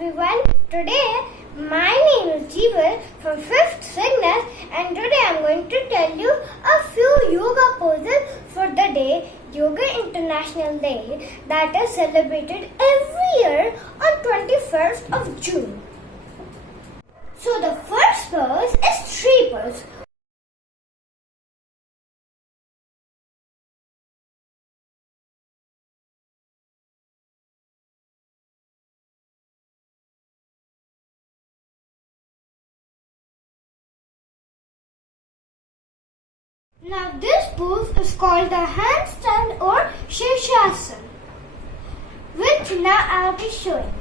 everyone. Today, my name is Jeeval from 5th Cygnus, and today I'm going to tell you a few yoga poses for the day, Yoga International Day, that is celebrated every year on 21st of June. So the first pose is tree pose. Now this pose is called the handstand or Shirshasana, which now I'll be showing.